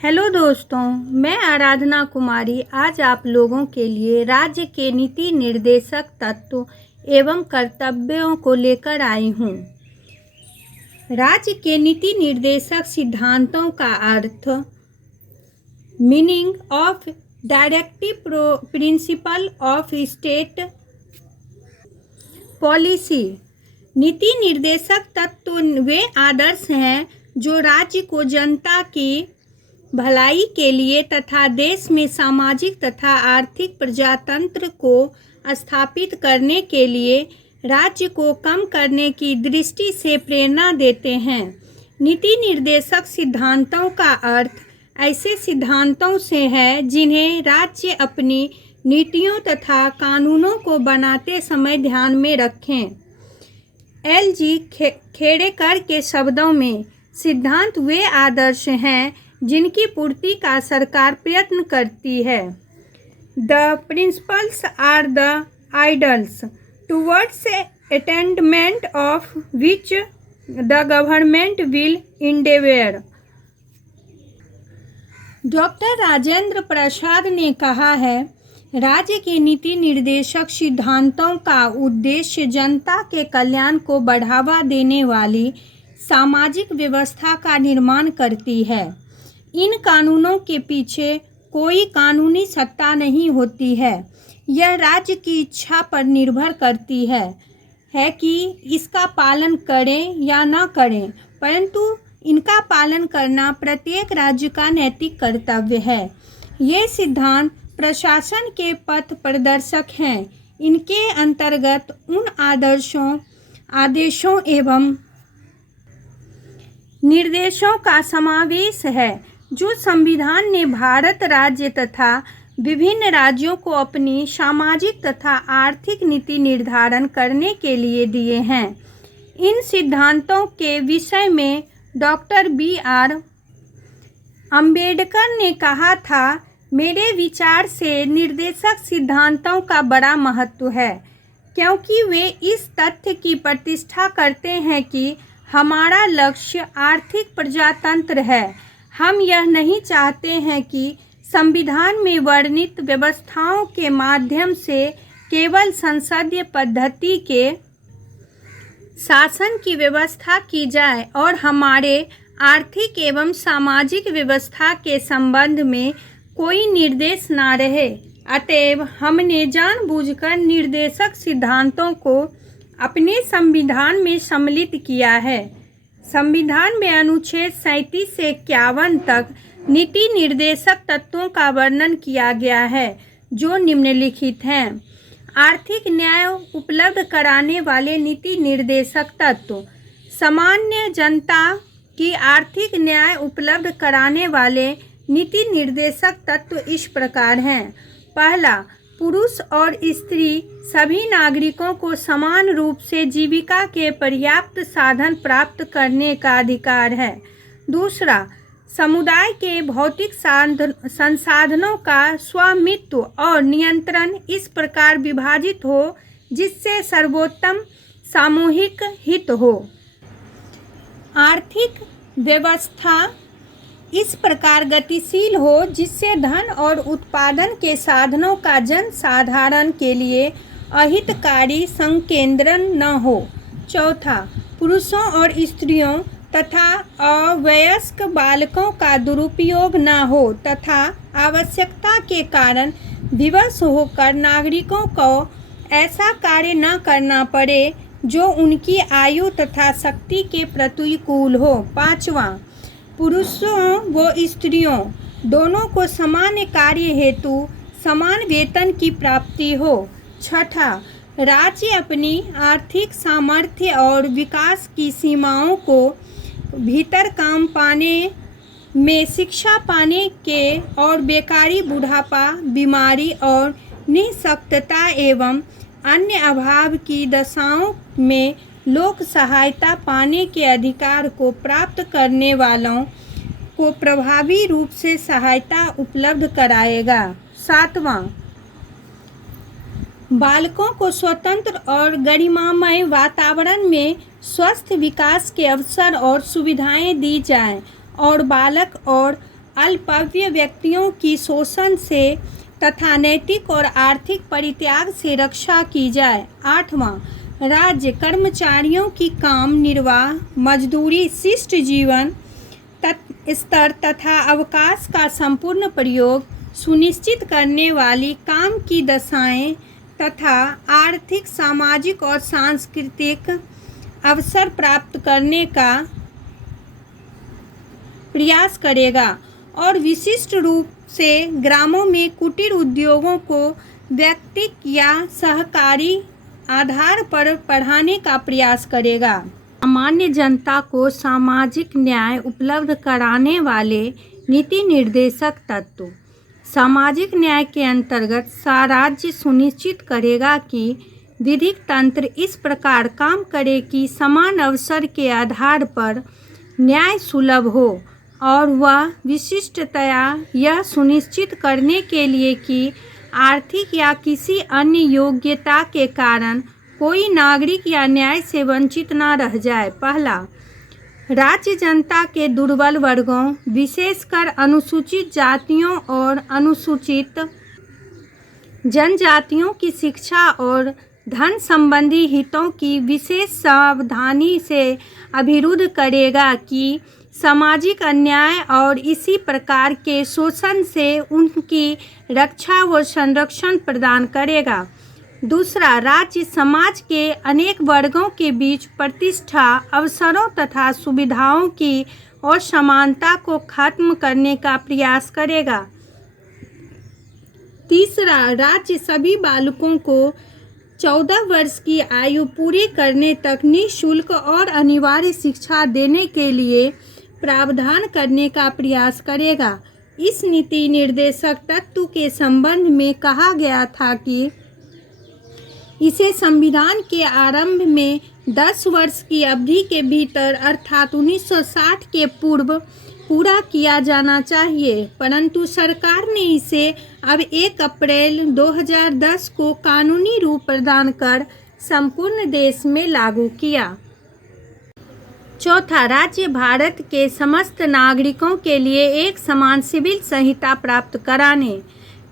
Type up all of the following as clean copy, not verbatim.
Hello दोस्तों, मैं आराधना कुमारी आज आप लोगों के लिए राज्य के नीति निर्देशक तत्व एवं कर्तव्यों को लेकर आई हूँ। राज्य के नीति निर्देशक सिद्धांतों का अर्थ, meaning of directive principle of state policy. नीति निर्देशक तत्व वे आदर्श हैं जो राज्य को जनता की भलाई के लिए तथा देश में सामाजिक तथा आर्थिक प्रजातंत्र को स्थापित करने के लिए राज्य को कम करने की दृष्टि से प्रेरणा देते हैं। नीति निर्देशक सिद्धांतों का अर्थ ऐसे सिद्धांतों से है जिन्हें राज्य अपनी नीतियों तथा कानूनों को बनाते समय ध्यान में रखें। एल.जी. खेड़ेकर के शब्दों में, सिद्धांत वे आदर्श हैं जिनकी पूर्ति का सरकार प्रयत्न करती है। The principles are the ideals towards attainment of which the government will endeavour. Doctor Rajendra Prasad ने कहा है, राज्य के नीति निर्देशक सिद्धांतों का उद्देश्य जनता के कल्याण को बढ़ावा देने वाली सामाजिक व्यवस्था का निर्माण करती है। इन कानूनों के पीछे कोई कानूनी सत्ता नहीं होती है। यह राज्य की इच्छा पर निर्भर करती है कि इसका पालन करें या न करें, परंतु इनका पालन करना प्रत्येक राज्य का नैतिक कर्तव्य है। ये सिद्धांत प्रशासन के पथ प्रदर्शक हैं। इनके अंतर्गत उन आदेशों एवं निर्देशों का समावेश है जो संविधान ने भारत राज्य तथा विभिन्न राज्यों को अपनी सामाजिक तथा आर्थिक नीति निर्धारण करने के लिए दिए हैं। इन सिद्धांतों के विषय में डॉक्टर बी.आर. अम्बेडकर ने कहा था, मेरे विचार से निर्देशक सिद्धांतों का बड़ा महत्व है, क्योंकि वे इस तथ्य की प्रतिष्ठा करते हैं कि हमारा लक्ष्य आर्थिक प्रजातंत्र है। हम यह नहीं चाहते हैं कि संविधान में वर्णित व्यवस्थाओं के माध्यम से केवल संसदीय पद्धति के शासन की व्यवस्था की जाए और हमारे आर्थिक एवं सामाजिक व्यवस्था के संबंध में कोई निर्देश ना रहे। अतएव हमने जानबूझकर निर्देशक सिद्धांतों को अपने संविधान में सम्मिलित किया है। संविधान में अनुच्छेद 37 से 51 तक नीति निर्देशक तत्वों का वर्णन किया गया है, जो निम्नलिखित हैं। आर्थिक न्याय उपलब्ध कराने वाले नीति निर्देशक तत्व। सामान्य जनता की आर्थिक न्याय उपलब्ध कराने वाले नीति निर्देशक तत्व इस प्रकार हैं। पहला, पुरुष और स्त्री सभी नागरिकों को समान रूप से जीविका के पर्याप्त साधन प्राप्त करने का अधिकार है। दूसरा, समुदाय के भौतिक संसाधनों का स्वामित्व और नियंत्रण इस प्रकार विभाजित हो जिससे सर्वोत्तम सामूहिक हित हो। आर्थिक व्यवस्था इस प्रकार गतिशील हो जिससे धन और उत्पादन के साधनों का जन साधारण के लिए अहितकारी संकेंद्रण न हो। चौथा, पुरुषों और स्त्रियों तथा अवयस्क बालकों का दुरुपयोग न हो तथा आवश्यकता के कारण विवश होकर नागरिकों को ऐसा कार्य न करना पड़े जो उनकी आयु तथा शक्ति के प्रतिकूल हो। पांचवा, पुरुषों व स्त्रियों दोनों को समान कार्य हेतु समान वेतन की प्राप्ति हो। छठा, राज्य अपनी आर्थिक सामर्थ्य और विकास की सीमाओं को भीतर काम पाने में शिक्षा पाने के और बेकारी, बुढ़ापा, बीमारी और निःशक्तता एवं अन्य अभाव की दशाओं में लोक सहायता पाने के अधिकार को प्राप्त करने वालों को प्रभावी रूप से सहायता उपलब्ध कराएगा। सातवां, बालकों को स्वतंत्र और गरिमामय वातावरण में स्वस्थ विकास के अवसर और सुविधाएं दी जाएं और बालक और अल्पव्य व्यक्तियों की शोषण से तथा नैतिक और आर्थिक परित्याग से रक्षा की जाए। 8वां, राज्य कर्मचारियों की काम निर्वाह, मजदूरी, शिष्ट जीवन स्तर तथा अवकाश का संपूर्ण प्रयोग सुनिश्चित करने वाली काम की दशाएं तथा आर्थिक, सामाजिक और सांस्कृतिक अवसर प्राप्त करने का प्रयास करेगा और विशिष्ट रूप से ग्रामों में कुटीर उद्योगों को व्यक्तिक या सहकारी आधार पर बढ़ाने का प्रयास करेगा। सामान्य जनता को सामाजिक न्याय उपलब्ध कराने वाले नीति निर्देशक तत्व। सामाजिक न्याय के अंतर्गत राज्य सुनिश्चित करेगा कि विधिक तंत्र इस प्रकार काम करे कि समान अवसर के आधार पर न्याय सुलभ हो और वह विशिष्टतया यह सुनिश्चित करने के लिए कि आर्थिक या किसी अन्य योग्यता के कारण कोई नागरिक या न्याय से वंचित न रह जाए। पहला, राज्य जनता के दुर्बल वर्गों, विशेषकर अनुसूचित जातियों और अनुसूचित जनजातियों की शिक्षा और धन संबंधी हितों की विशेष सावधानी से अभिरुद्ध करेगा कि सामाजिक अन्याय और इसी प्रकार के शोषण से उनकी रक्षा व संरक्षण प्रदान करेगा। दूसरा, राज्य समाज के अनेक वर्गों के बीच प्रतिष्ठा, अवसरों तथा सुविधाओं की और समानता को खत्म करने का प्रयास करेगा। तीसरा, राज्य सभी बालकों को 14 वर्ष की आयु पूरी करने तक निःशुल्क और अनिवार्य शिक्षा देने के लिए प्रावधान करने का प्रयास करेगा। इस नीति निर्देशक तत्व के संबंध में कहा गया था कि इसे संविधान के आरंभ में 10 वर्ष की अवधि के भीतर अर्थात 1960 के पूर्व पूरा किया जाना चाहिए, परंतु सरकार ने इसे अब 1 अप्रैल 2010 को कानूनी रूप प्रदान कर संपूर्ण देश में लागू किया। चौथा, राज्य भारत के समस्त नागरिकों के लिए एक समान सिविल संहिता प्राप्त कराने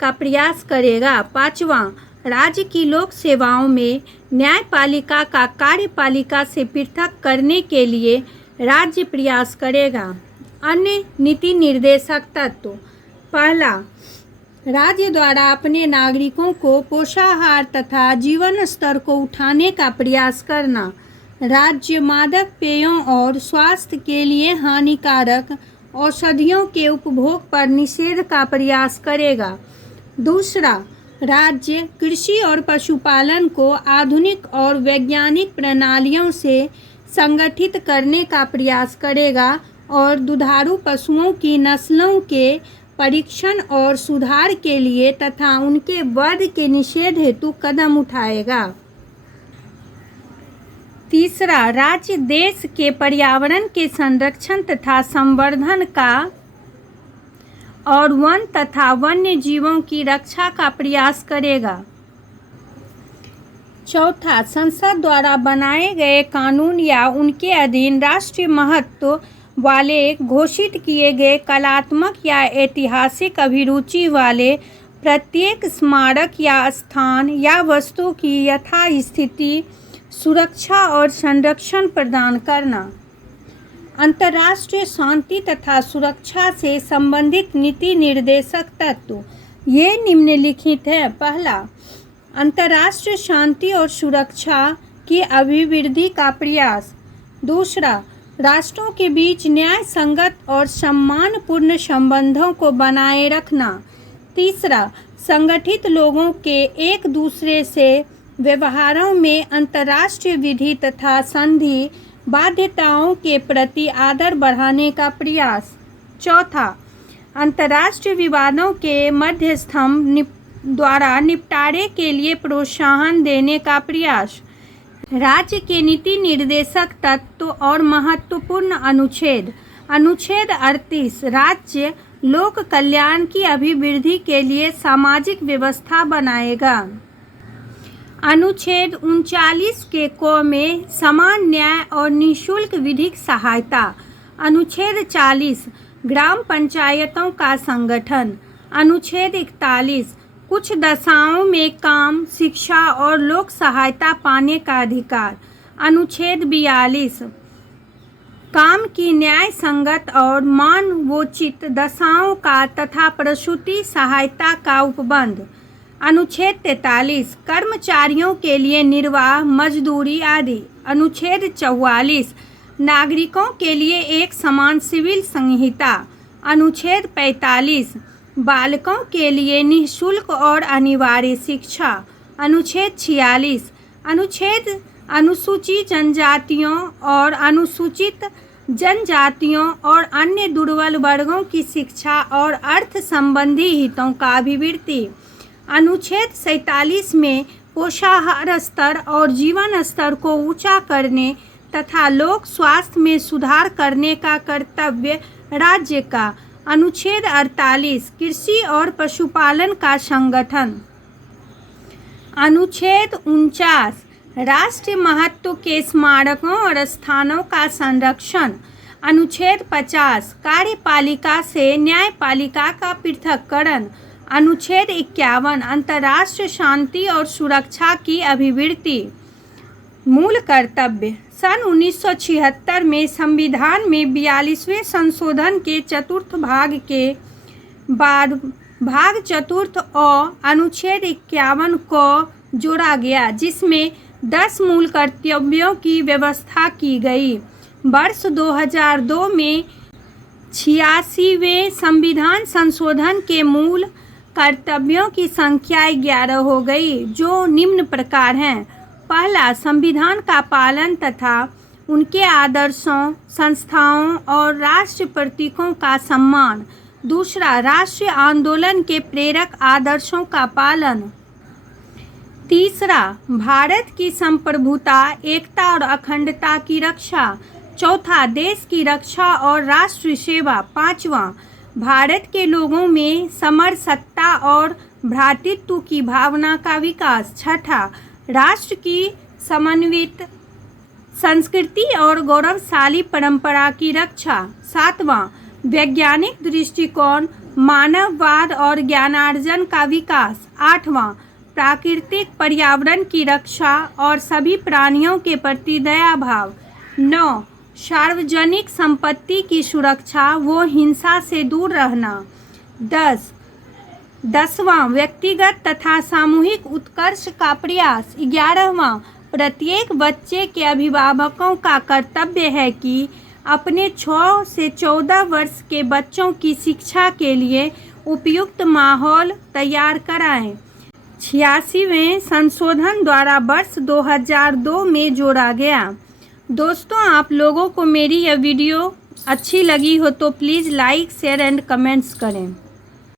का प्रयास करेगा। 5वां, राज्य की लोक सेवाओं में न्यायपालिका का कार्यपालिका से पृथक करने के लिए राज्य प्रयास करेगा। अन्य नीति निर्देशक तत्व। पहला, राज्य द्वारा अपने नागरिकों को पोषाहार तथा जीवन स्तर को उठाने का प्रयास करना। राज्य मादक पेयों और स्वास्थ्य के लिए हानिकारक औषधियों के उपभोग पर निषेध का प्रयास करेगा। दूसरा, राज्य कृषि और पशुपालन को आधुनिक और वैज्ञानिक प्रणालियों से संगठित करने का प्रयास करेगा और दुधारू पशुओं की नस्लों के परीक्षण और सुधार के लिए तथा उनके वध के निषेध हेतु कदम उठाएगा। तीसरा, राज्य देश के पर्यावरण के संरक्षण तथा संवर्धन का और वन तथा वन्य जीवों की रक्षा का प्रयास करेगा। चौथा, संसद द्वारा बनाए गए कानून या उनके अधीन राष्ट्रीय महत्व वाले घोषित किए गए कलात्मक या ऐतिहासिक अभिरुचि वाले प्रत्येक स्मारक या स्थान या वस्तु की यथास्थिति सुरक्षा और संरक्षण प्रदान करना। अंतर्राष्ट्रीय शांति तथा सुरक्षा से संबंधित नीति निर्देशक तत्व ये निम्नलिखित है। पहला, अंतर्राष्ट्रीय शांति और सुरक्षा की अभिवृद्धि का प्रयास। दूसरा, राष्ट्रों के बीच न्याय संगत और सम्मानपूर्ण संबंधों को बनाए रखना। तीसरा, संगठित लोगों के एक दूसरे से व्यवहारों में अंतर्राष्ट्रीय विधि तथा संधि बाध्यताओं के प्रति आदर बढ़ाने का प्रयास। चौथा, अंतर्राष्ट्रीय विवादों के मध्यस्थम द्वारा निपटारे के लिए प्रोत्साहन देने का प्रयास। राज्य के नीति निर्देशक तत्व और महत्वपूर्ण अनुच्छेद। अनुच्छेद 38, राज्य लोक कल्याण की अभिवृद्धि के लिए सामाजिक व्यवस्था बनाएगा। अनुच्छेद 39 के क में समान न्याय और निःशुल्क विधिक सहायता। अनुच्छेद 40, ग्राम पंचायतों का संगठन। अनुच्छेद 41 कुछ दशाओं में काम, शिक्षा और लोक सहायता पाने का अधिकार। अनुच्छेद 42 काम की न्याय संगत और मानवोचित दशाओं का तथा प्रसूति सहायता का उपबंध। अनुच्छेद 43 कर्मचारियों के लिए निर्वाह, मजदूरी आदि। अनुच्छेद 44 नागरिकों के लिए एक समान सिविल संहिता। अनुच्छेद 45 बालकों के लिए निःशुल्क और अनिवार्य शिक्षा। अनुच्छेद 46 अनुसूचित जनजातियों और अनुसूचित जनजातियों और अन्य दुर्बल वर्गों की शिक्षा और अर्थ संबंधी हितों का अभिवृद्धि। अनुच्छेद 47 में पोषाहार स्तर और जीवन स्तर को ऊंचा करने तथा लोक स्वास्थ्य में सुधार करने का कर्तव्य राज्य का। अनुच्छेद 48 कृषि और पशुपालन का संगठन। अनुच्छेद 49 राष्ट्रीय महत्व के स्मारकों और स्थानों का संरक्षण। अनुच्छेद 50 कार्यपालिका से न्यायपालिका का पृथक्करण। अनुच्छेद 51 अंतर्राष्ट्रीय शांति और सुरक्षा की अभिवृद्धि। मूल कर्तव्य। सन 1976 में संविधान में 42वें संशोधन के चतुर्थ भाग के बाद भाग चतुर्थ और अनुच्छेद 51 को जोड़ा गया, जिसमें 10 मूल कर्तव्यों की व्यवस्था की गई। वर्ष 2002 में 86वें संविधान संशोधन के मूल कर्तव्यों की संख्या 11 हो गई, जो निम्न प्रकार हैं। पहला, संविधान का पालन तथा उनके आदर्शों, संस्थाओं और राष्ट्रीय प्रतीकों का सम्मान। दूसरा, राष्ट्रीय आंदोलन के प्रेरक आदर्शों का पालन। तीसरा, भारत की संप्रभुता, एकता और अखंडता की रक्षा। चौथा, देश की रक्षा और राष्ट्रीय सेवा। पांचवा, भारत के लोगों में समरसत्ता और भ्रातृत्व की भावना का विकास। छठा, राष्ट्र की समन्वित संस्कृति और गौरवशाली परंपरा की रक्षा। सातवां, वैज्ञानिक दृष्टिकोण, मानववाद और ज्ञानार्जन का विकास। आठवां, प्राकृतिक पर्यावरण की रक्षा और सभी प्राणियों के प्रति दया भाव। 9, सार्वजनिक संपत्ति की सुरक्षा व हिंसा से दूर रहना। 10वां, व्यक्तिगत तथा सामूहिक उत्कर्ष का प्रयास। 11वां, प्रत्येक बच्चे के अभिभावकों का कर्तव्य है कि अपने 6 से 14 वर्ष के बच्चों की शिक्षा के लिए उपयुक्त माहौल तैयार कराएं। 86वें संशोधन द्वारा वर्ष 2002 में जोड़ा गया। दोस्तों, आप लोगों को मेरी यह वीडियो अच्छी लगी हो तो please like, share and comments करें।